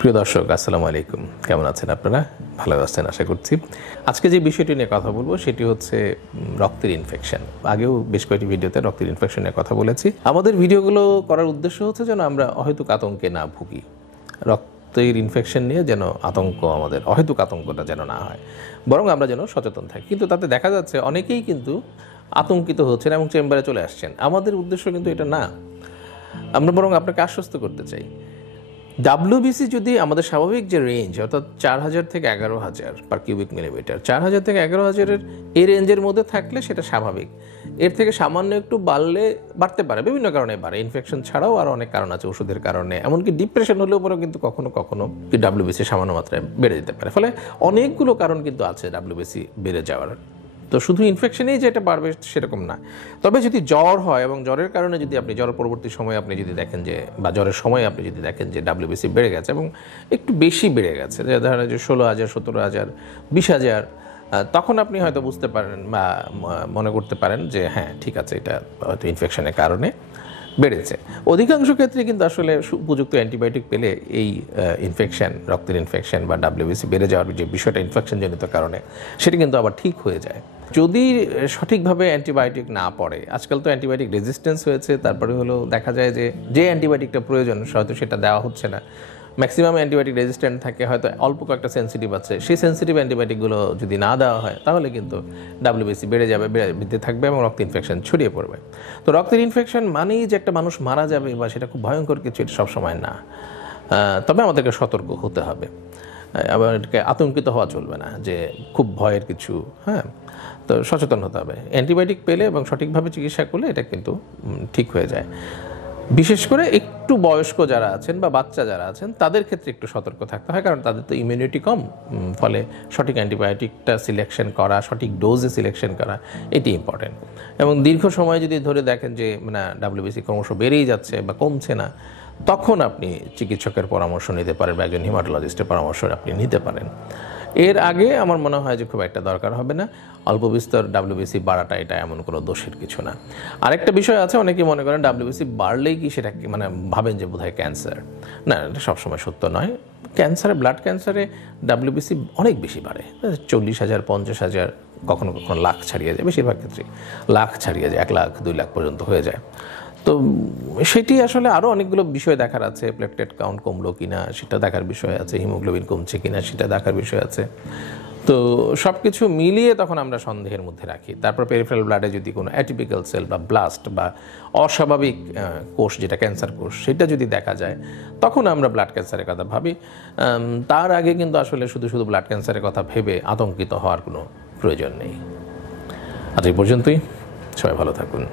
প্রিয় দর্শক, আসসালামু আলাইকুম। কেমন আছেন আপনারা? ভালো আছেন আশা করছি। আজকে যে বিষয়টি নিয়ে কথা বলবো সেটি হচ্ছে রক্তের ইনফেকশন। আগেও বেশ কয়েকটি ভিডিওতে রক্তের ইনফেকশন নিয়ে কথা বলেছি। আমাদের ভিডিওগুলো করার উদ্দেশ্য হচ্ছে যেন আমরা অহেতুক আতঙ্কে না ভুগি, রক্তের ইনফেকশন নিয়ে যেন আতঙ্ক, আমাদের অহেতুক আতঙ্কটা যেন না হয়, বরং আমরা যেন সচেতন থাকি। কিন্তু তাতে দেখা যাচ্ছে অনেকেই কিন্তু আতঙ্কিত হচ্ছেন এবং চেম্বারে চলে আসছেন। আমাদের উদ্দেশ্য কিন্তু এটা না। আমরা বরং আপনাকে আশ্বস্ত করতে চাই, ডাব্লিউবিসি যদি আমাদের স্বাভাবিক যে রেঞ্জ, অর্থাৎ 4000 থেকে 11000 পার কিউবিক মিলিমিটার, 4000 থেকে 11000-এর এই রেঞ্জের মধ্যে থাকলে সেটা স্বাভাবিক। এর থেকে সামান্য একটু বাড়তে পারে, বিভিন্ন কারণে বাড়ে, ইনফেকশন ছাড়াও আরও অনেক কারণ আছে, ওষুধের কারণে, এমনকি ডিপ্রেশন হলেও পরেও কিন্তু কখনো কখনো ডাব্লিউবিসি সামান্য মাত্রায় বেড়ে যেতে পারে। ফলে অনেকগুলো কারণ কিন্তু আছে ডাব্লিউবিসি বেড়ে যাওয়ার। তো শুধু ইনফেকশনেই যে এটা বাড়বে সেরকম না। তবে যদি জ্বর হয় এবং জ্বরের কারণে যদি আপনি জ্বর পরবর্তী সময়ে আপনি যদি দেখেন যে, বা জ্বরের সময় আপনি যদি দেখেন যে ডাব্লিউবিসি বেড়ে গেছে এবং একটু বেশি বেড়ে গেছে, যে ধরেন যে 16,000, 17,000, 20,000, তখন আপনি হয়তো বুঝতে পারেন বা মনে করতে পারেন যে হ্যাঁ ঠিক আছে, এটা হয়তো ইনফেকশনের কারণে বেড়েছে। অধিকাংশ ক্ষেত্রে কিন্তু আসলে উপযুক্ত অ্যান্টিবায়োটিক পেলে এই ইনফেকশন, রক্তের ইনফেকশন বা ডাব্লিউবিসি বেড়ে যাওয়ার যে বিষয়টা ইনফেকশনজনিত কারণে, সেটা কিন্তু আবার ঠিক হয়ে যায় যদি সঠিকভাবে অ্যান্টিবায়োটিক না পড়ে। আজকাল তো অ্যান্টিবায়োটিক রেজিস্ট্যান্স হয়েছে, তারপরে হলো দেখা যায় যে অ্যান্টিবায়োটিকটা প্রয়োজন হয়তো সেটা দেওয়া হচ্ছে না। ম্যাক্সিমাম অ্যান্টিবায়োটিক রেজিস্ট্যান্ট থাকে, হয়তো অল্প কয়েকটা সেন্সিটিভ আছে, সেই সেন্সিটিভ অ্যান্টিবায়োটিকগুলো যদি না দেওয়া হয় তাহলে কিন্তু ডাব্লিউবিসি বেড়ে যাবে, বৃদ্ধি থাকবে এবং রক্ত ইনফেকশন ছড়িয়ে পড়বে। তো রক্তের ইনফেকশন মানেই যে একটা মানুষ মারা যাবে বা সেটা খুব ভয়ঙ্কর কিছু, এটা সবসময় না। তবে আমাদেরকে সতর্ক হতে হবে, আবার এটাকে আতঙ্কিত হওয়া চলবে না যে খুব ভয়ের কিছু। হ্যাঁ, তো সচেতন হতে হবে। অ্যান্টিবায়োটিক পেলে এবং সঠিকভাবে চিকিৎসা করলে এটা কিন্তু ঠিক হয়ে যায়। বিশেষ করে একটু বয়স্ক যারা আছেন বা বাচ্চা যারা আছেন তাদের ক্ষেত্রে একটু সতর্ক থাকতে হয়, কারণ তাদের তো ইমিউনিটি কম। ফলে সঠিক অ্যান্টিবায়োটিকটা সিলেকশন করা, সঠিক ডোজে সিলেকশন করা, এটি ইম্পর্টেন্ট। এবং দীর্ঘ সময় যদি ধরে দেখেন যে ডাব্লিউবিসি ক্রমশ বেড়েই যাচ্ছে বা কমছে না, তখন আপনি চিকিৎসকের পরামর্শ নিতে পারেন বা একজন হিমাটোলজিস্টের পরামর্শ আপনি নিতে পারেন। এর আগে আমার মনে হয় যে খুব একটা দরকার হবে না। অল্প বিস্তর ডাব্লিউবিসি বাড়াটা এটা এমন কোনো দোষের কিছু না। আরেকটা বিষয় আছে, অনেকেই মনে করেন ডাব্লিউবিসি বাড়লেই কি সেটা ভাবেন যে বোধহয় ক্যান্সার। না, এটা সবসময় সত্য নয়। ক্যান্সারে, ব্লাড ক্যান্সারে ডাব্লিউবিসি অনেক বেশি বাড়ে, 40,000, 50,000, কখনো কখনো লাখ ছাড়িয়ে যায়, বেশিরভাগ ক্ষেত্রে লাখ ছাড়িয়ে যায়, 1 লাখ 2 লাখ পর্যন্ত হয়ে যায়। তো সেটি আসলে আরও অনেকগুলো বিষয় দেখার আছে। প্লেটলেট কাউন্ট কমলো কিনা সেটা দেখার বিষয় আছে, হিমোগ্লোবিন কমছে কিনা সেটা দেখার বিষয় আছে। তো সব কিছু মিলিয়ে তখন আমরা সন্দেহের মধ্যে রাখি। তারপর পেরিফেরাল ব্লাডে যদি কোনো অ্যাটিপিক্যাল সেল বা ব্লাস্ট বা অস্বাভাবিক কোষ, যেটা ক্যান্সার কোষ, সেটা যদি দেখা যায়, তখন আমরা ব্লাড ক্যান্সারের কথা ভাবি। তার আগে কিন্তু আসলে শুধু শুধু ব্লাড ক্যান্সারের কথা ভেবে আতঙ্কিত হওয়ার কোনো প্রয়োজন নেই। আজ এই পর্যন্তই। সবাই ভালো থাকুন।